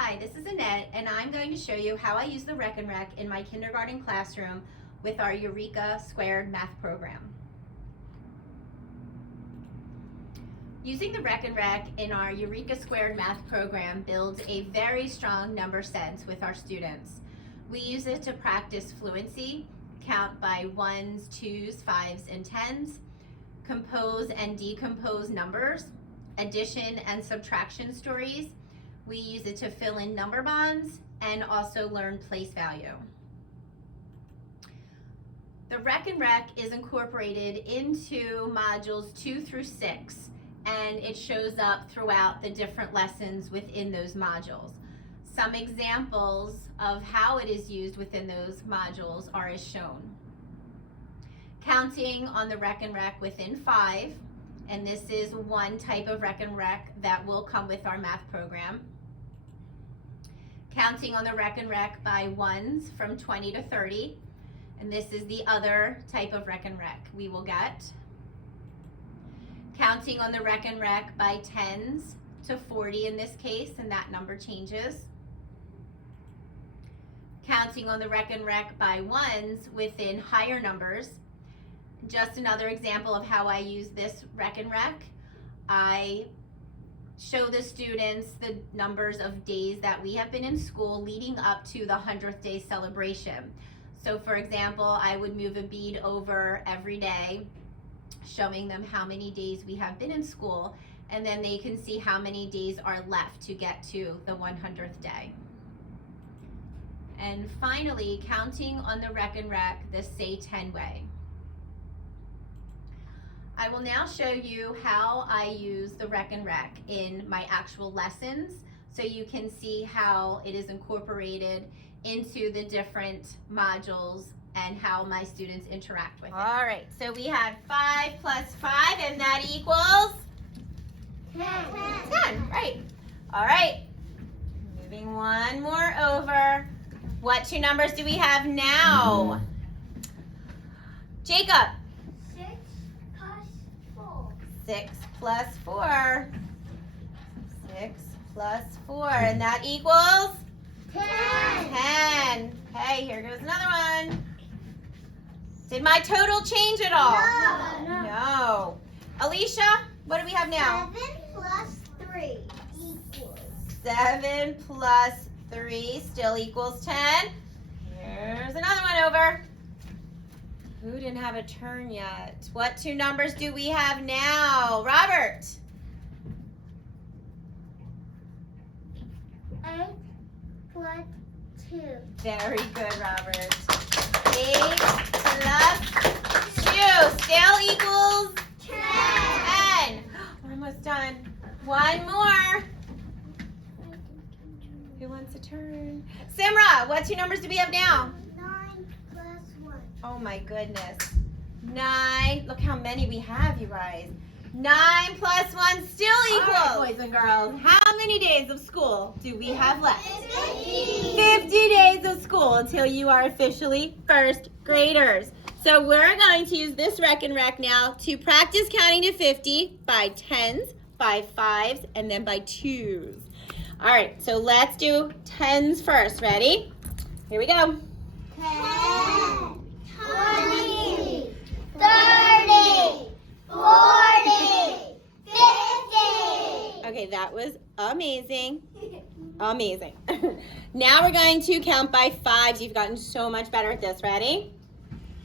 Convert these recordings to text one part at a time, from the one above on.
Hi, this is Annette, and I'm going to show you how I use the Rekenrek in my kindergarten classroom with our Eureka Squared math program. Using the Rekenrek in our Eureka Squared math program builds a very strong number sense with our students. We use it to practice fluency, count by ones, twos, fives, and tens, compose and decompose numbers, addition and subtraction stories. We use it to fill in number bonds and also learn place value. The Rekenrek is incorporated into modules 2 through 6, and it shows up throughout the different lessons within those modules. Some examples of how it is used within those modules are as shown. Counting on the Rekenrek within 5, and this is one type of Rekenrek that will come with our math program. Counting on the Rekenrek by ones from 20 to 30, and this is the other type of Rekenrek we will get. Counting on the Rekenrek by tens to 40 in this case, and that number changes. Counting on the Rekenrek by ones within higher numbers. Just another example of how I use this Rekenrek. I show the students the numbers of days that we have been in school leading up to the 100th day celebration. So for example, I would move a bead over every day, showing them how many days we have been in school, and then they can see how many days are left to get to the 100th day. And finally, counting on the Rekenrek the say 10 way. I will now show you how I use the Rekenrek in my actual lessons so you can see how it is incorporated into the different modules and how my students interact with it. All right, so we had 5 plus 5, and that equals? 10. 10, right. All right, moving one more over. What two numbers do we have now? Jacob. 6 plus 4. 6 plus 4, and that equals? 10. 10. Okay, here goes another one. Did my total change at all? No. Alicia, what do we have now? 7 plus 3 equals. 7 plus 3 still equals 10. Here's another one over. Who didn't have a turn yet? What two numbers do we have now? Robert. 8 plus 2. Very good, Robert. 8 plus 2 still equals 10. We're almost done. One more. Who wants a turn? Simra, what two numbers do we have now? 9 plus 1. Oh my goodness. 9. Look how many we have, you guys. 9 plus 1 still equals. All right, boys and girls, how many days of school do we have left? 50. 50 days of school until you are officially first graders. So we're going to use this Rekenrek now to practice counting to 50 by tens, by fives, and then by twos. All right, so let's do tens first. Ready? Here we go. 10, 20, 30, 40, 50. Okay, that was amazing. Amazing. Now we're going to count by fives. You've gotten so much better at this. Ready?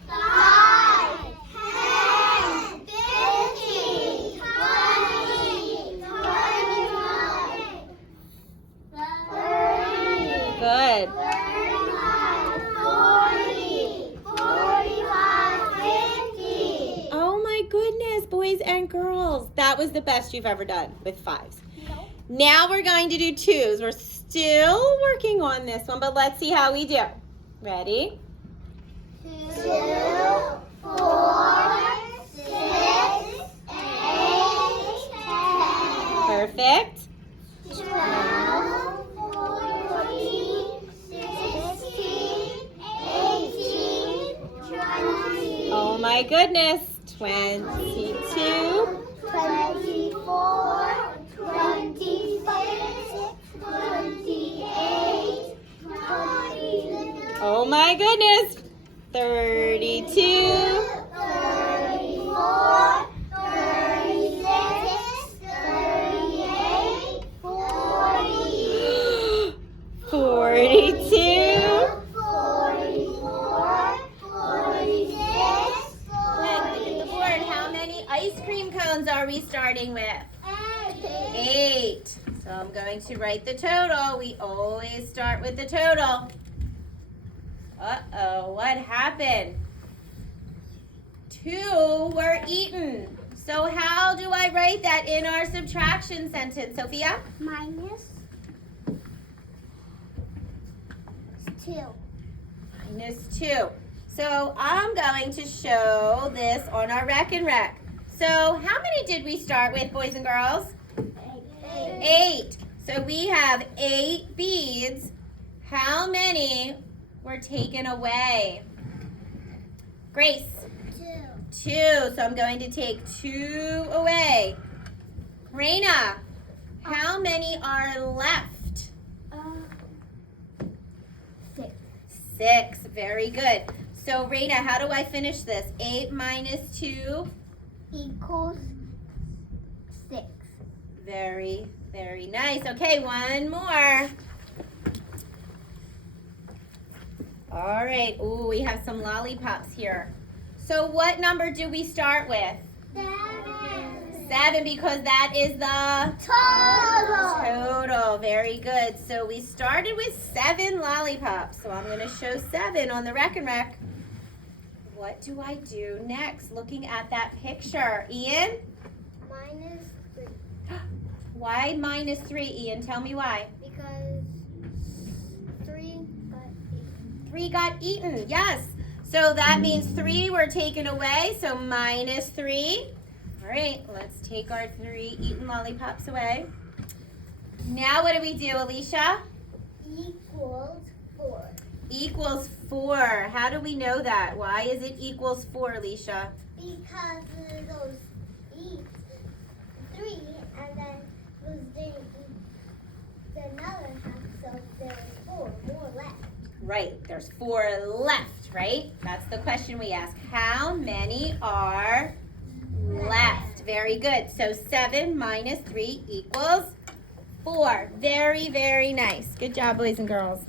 5, 10, 50, 20, 25, 30. Good. 35, 40, 45, 50. Oh my goodness, boys and girls. That was the best you've ever done with fives. No. Now we're going to do twos. We're still working on this one, but let's see how we do. Ready? 2, 4, 6, 8, 10. Perfect. 12, 14, 16, 18, 20. Oh my goodness. 22. 24, 26, 28, Oh my goodness. 32. 34, 36, 38, 40, 42. 44, 46, Look at the board. How many ice cream cones are we starting with? 8. So I'm going to write the total. We always start with the total. Uh-oh, what happened? 2 were eaten. So how do I write that in our subtraction sentence, Sophia? minus 2. Minus 2. So I'm going to show this on our Rekenrek. So how many did we start with, boys and girls? 8. So we have 8 beads. How many were taken away? Grace? 2. So I'm going to take 2 away. Raina, how many are left? 6. 6. Very good. So Raina, how do I finish this? 8 minus 2? Equals 6. Very, very nice. Okay, one more. All right. Ooh, we have some lollipops here. So what number do we start with? 7, because that is the total. Very good. So we started with 7 lollipops. So I'm going to show 7 on the Rekenrek. What do I do next? Looking at that picture. Ian? Minus 3. Why minus 3, Ian? Tell me why. Because 3 got 3 got eaten. Yes. So that means 3 were taken away. So minus 3. All right. Let's take our 3 eaten lollipops away. Now what do we do, Alicia? equals 4. Equals 4. How do we know that? Why is it equals 4, Alicia? Because those eat 3 and then those didn't eat another half, so there's 4 more left. Right. There's 4 left, right? That's the question we ask. How many are left? Very good. So 7 minus 3 equals 4. Very, very nice. Good job, boys and girls.